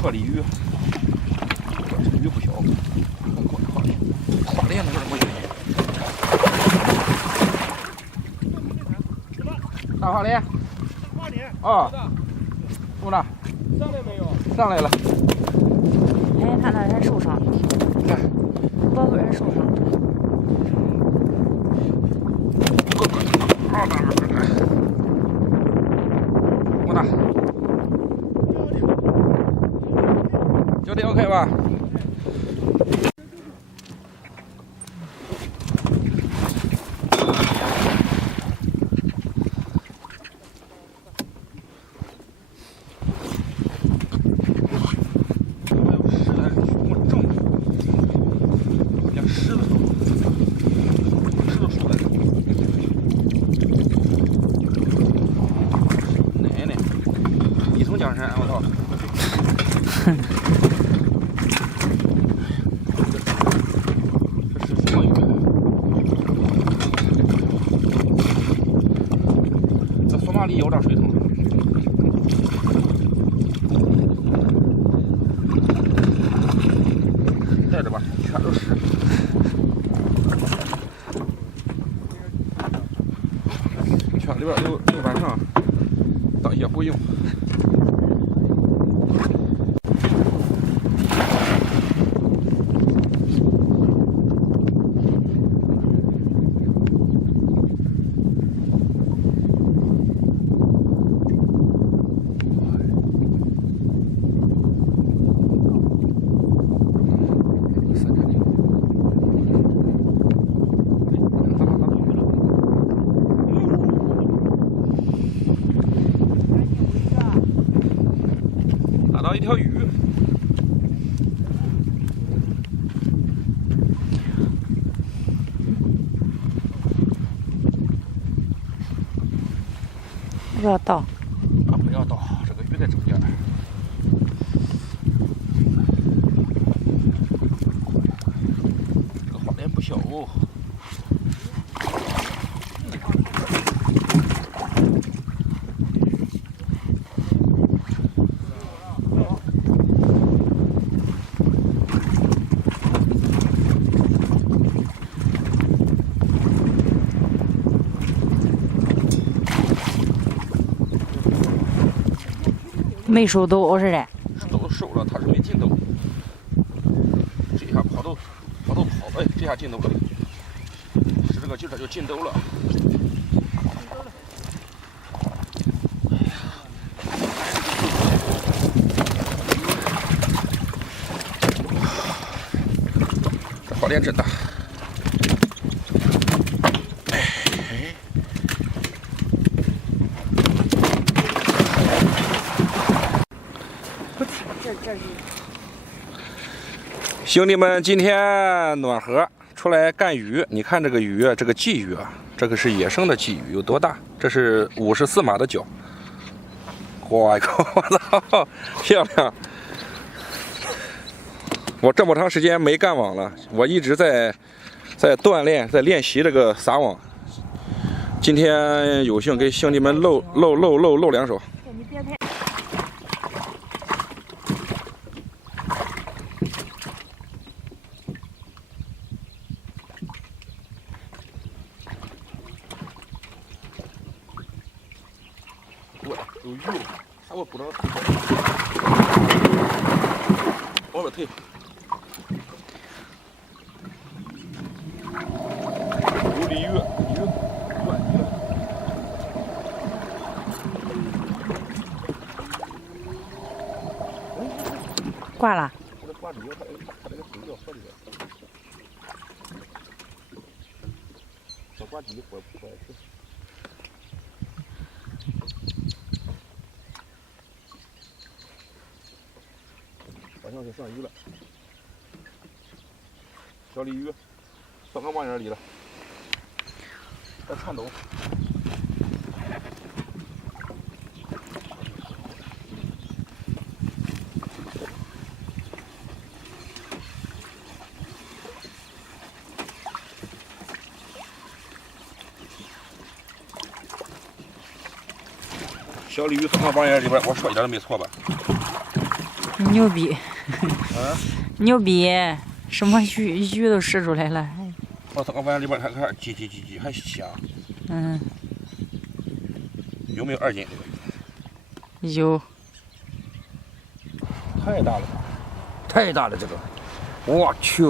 鹤鲤鱼，这个鱼不小，花莲那边没有。大花鲢。花鲢。啊。怎么了？上来没有？上来了。哎，看到人受伤了，看，包个人受伤了。多大？就这 OK 吧？江山，我操！这是什么鱼？这索马里有点水桶。带着吧，全都是。圈里边有晚上当野狐用。打到一条鱼，不要倒。不要倒，这个鱼在中间。这个花鲢不小哦。没收兜是的，都收了，他是没进兜。这下跑都跑，哎，这下进兜了，使这个劲儿就进兜了。这花鲢真大。兄弟们，今天暖和，出来干鱼。你看这个鱼啊，这个鲫鱼啊，这个是野生的鲫鱼，有多大？这是54码的脚。哇，我操，漂亮！我这么长时间没干网了，我一直在锻炼，在练习这个撒网。今天有幸给兄弟们露两手。有鱼，啥我不知道。往边退。有鲤鱼，断鱼了。挂了。这挂鲤鱼，它这个水要喝里边。小挂鲤鱼不爱吃。好像是上鱼了，小鲤鱼，放个网眼里了，在船头。小鲤鱼放个网眼里边，我说一点都没错吧？牛逼，啊！牛逼，什么鱼都使出来了。我操！我发现里边还挤，还香。嗯，有没有2斤这个鱼？有。太大了吧！太大了这个，我去，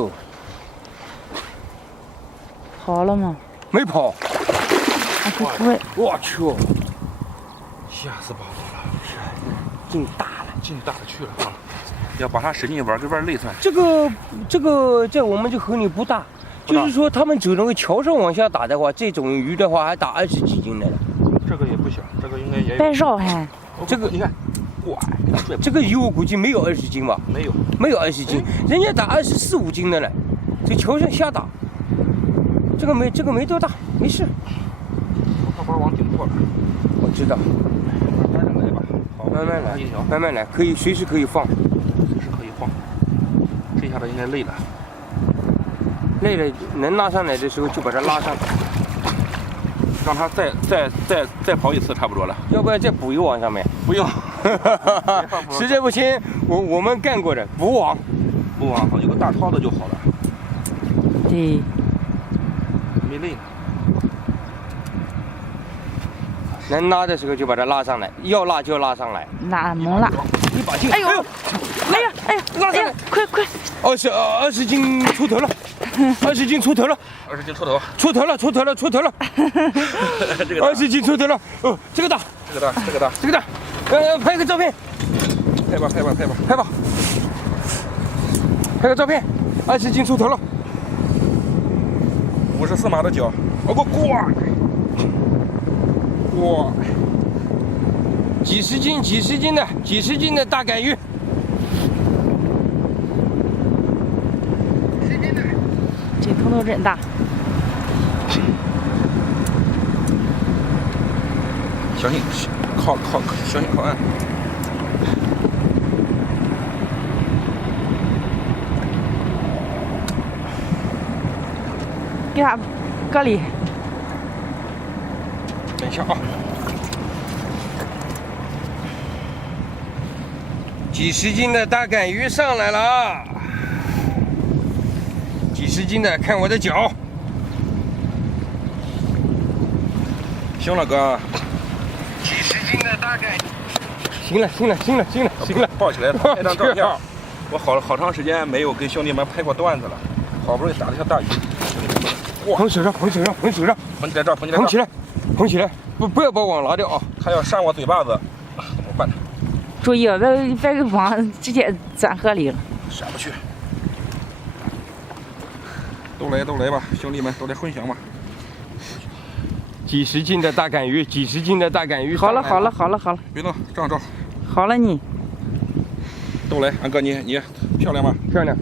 跑了吗？没跑，快！我去，吓死宝宝了！劲大了。劲大了去了啊！要把它使劲玩，给玩累算。这个在我们这河里不大，就是说他们走那个桥上往下打的话，这种鱼的话还打20几斤的了。这个也不小，这个应该也有。白烧还这个你看，哇，给它拽这个鱼我估计没有20斤吧，没有。没有20斤，人家打24、5斤的了，这桥上瞎打，这个没多大，没事。我把网顶破了，我知道，慢慢来吧。好，慢慢来一条，慢慢来，可以随时可以放，随时可以放。这下子应该累了。累了能拉上来的时候就把它拉上来，让它再跑一次，差不多了。要不要再补一网上面？不用，实在不行，我们干过的补网，不往有个大抄子就好了，对，没累呢。能拉的时候就把它拉上来，要拉就拉上来，拉猛拉！一把劲。哎呦，哎呀，哎呀，拉上来哎呀，快！ 20斤出头了，20斤出头了， 20斤出头，出头了这个大，20斤出头了，哦，这个大，这个大，这个大，拍个照片，拍吧，拍个照片，20斤出头了。 54码的脚，我给我挂，哇，几十斤的大杆鱼，这头都真大。小心靠，小心靠岸。给它搁里，等一下啊，几十斤的大杆鱼上来了啊！几十斤的，看我的脚，行了哥，几十斤的大杆。行了，抱起来拍张照片。我好长时间没有给兄弟们拍过段子了，好不容易打了条大鱼。捧手上，捧起来这儿，捧起来，不要把网拿掉啊！他要扇我嘴巴子，怎么办？注意啊，别给网直接钻河里了。下不去。都来吧，兄弟们都来分享吧。几十斤的大杆鱼，好了，别动，这样照。好了你。都来，俺哥你漂亮吗？漂亮。